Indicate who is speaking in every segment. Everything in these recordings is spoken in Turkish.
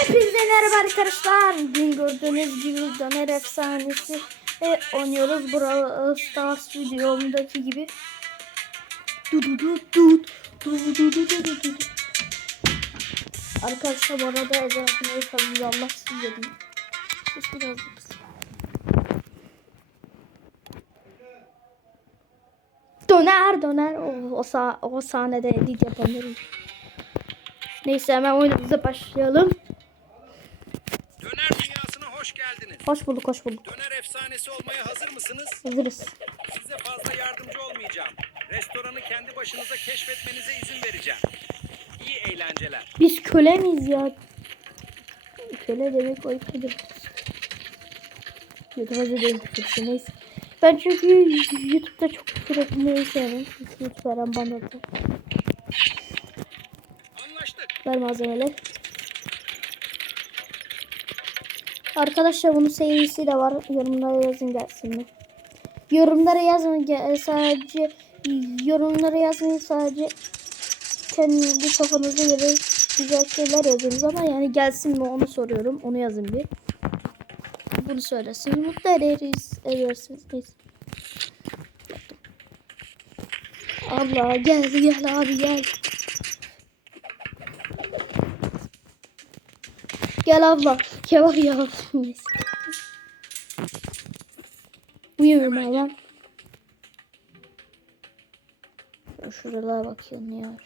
Speaker 1: Hepinize merhaba arkadaşlar. Bugün gördüğünüz gibi Döner Efsanesi e, oynuyoruz. Brawl Stars videomdaki gibi. Du du du du. Arkadaşlar bu arada ezanı kalın Allah siz dedim. Sus birazcık. Döner döner. O, o, sah o sahnede edit yapamıyorum. Neyse hemen oyunumuza başlayalım.
Speaker 2: Hoş geldiniz.
Speaker 1: Hoş bulduk hoş bulduk.
Speaker 2: Döner efsanesi olmaya hazır mısınız?
Speaker 1: Hazırız.
Speaker 2: Size fazla yardımcı olmayacağım. Restoranı kendi başınıza keşfetmenize izin vereceğim. İyi eğlenceler.
Speaker 1: Biz köle miyiz ya? Köle demek ayıp mıdır? YouTube'a da değil küfür neyse. Ben çünkü YouTube'da çok küfür etmeyi sevmem. Çünkü YouTube veren bana da.
Speaker 2: Anlaştık.
Speaker 1: Ver malzemeler. Arkadaşlar bunun serisi de var. Yorumlara yazın gelsin mi? Yorumlara yazın ge- sadece yorumlara yazmayın sadece kendi kafanıza göre güzel şeyler yazıyorsunuz ama yani gelsin mi onu soruyorum. Onu yazın bir. Bunu söylesin. Mutlu ederiz. Edersiniz. Neyse. Allah gel gel abi gel. Gel abla. Kebap ya. Neyse. Uyuyorum ben. Şuralara bakıyorum ya. Şuralara.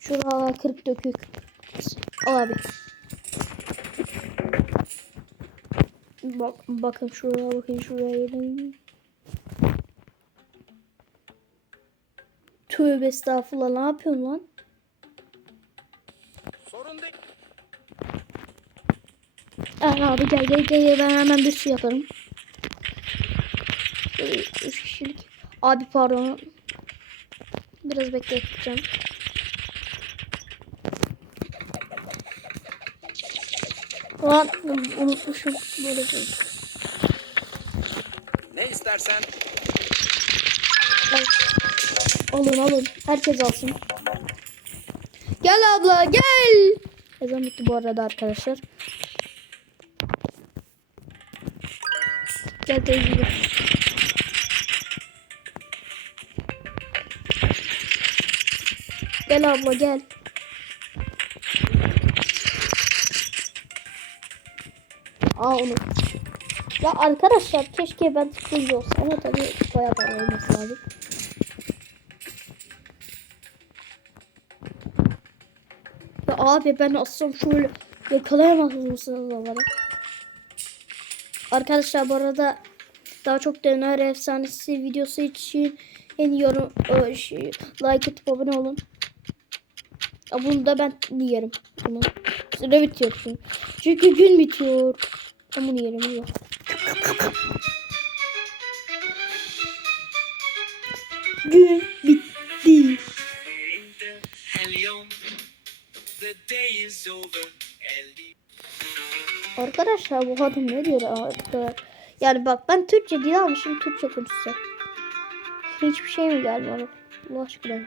Speaker 1: Şuralar kırık dökük. Abi. Bak, bakın şuraya bakın şuraya gelin. Tövbe estağfurullah ne yapıyorsun lan? Abi gel gel gel ben hemen bir su yaparım. Böyle Üç kişilik. Abi pardon. Biraz bekleteceğim. Lan unutmuşum böyle şey.
Speaker 2: Ne istersen
Speaker 1: Al. Alın alın. Herkes alsın. Gel abla gel. Ezan bitti bu arada arkadaşlar. Gel teyze. Gel abla gel. Aa onu. Ya arkadaşlar keşke ben tıklayıcı olsa ama tabii bayağı para olması lazım. Ya abi ben aslında şöyle yakalayamaz mısınız onları? Arkadaşlar bu arada daha çok döner efsanesi videosu için en yorum e, şey, like atıp abone olun. Ya bunu da ben yerim. Bunu. Süre bitiyor çünkü. Çünkü gün bitiyor. Ben bunu yerim. Yok. Gün bitti.
Speaker 2: The day is over.
Speaker 1: Arkadaşlar bu adam ne diyor arkadaşlar? Yani bak ben Türkçe dil almışım Türkçe konuşsa. Hiçbir şey mi gelmiyor? Allah aşkına.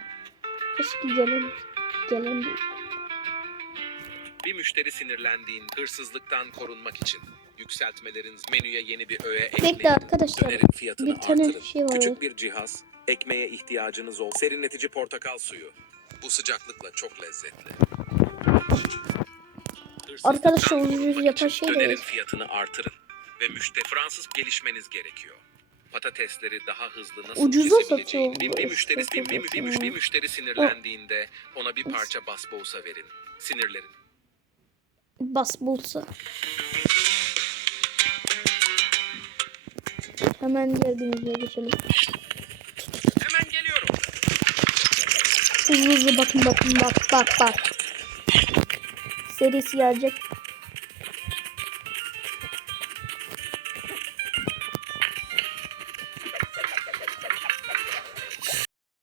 Speaker 1: Keşke gelen gelen
Speaker 3: Bir müşteri sinirlendiğin hırsızlıktan korunmak için yükseltmelerin menüye yeni bir öğe
Speaker 1: Bekle
Speaker 3: ekleyin.
Speaker 1: arkadaşlar.
Speaker 3: Dönerin fiyatını
Speaker 1: Bir tane
Speaker 3: artırın.
Speaker 1: şey var.
Speaker 3: Küçük bir cihaz, ekmeğe ihtiyacınız ol. Serinletici portakal suyu. Bu sıcaklıkla çok lezzetli.
Speaker 1: Arkadaşlar ucuz yapan şey de
Speaker 3: fiyatını artırın. Ve müşteri Fransız gelişmeniz gerekiyor. Patatesleri daha hızlı nasıl
Speaker 1: Ucuza satıyor
Speaker 3: Bir, bir müşteri bir, bir, bir, bir, bir müşteri sinirlendiğinde ona bir parça basbousa verin. Sinirlerin.
Speaker 1: Bas bulsa. Hemen geldiğimizde geçelim.
Speaker 2: Hemen geliyorum.
Speaker 1: Hızlı hızlı bakın bakın bak bak bak. Serisi gelecek.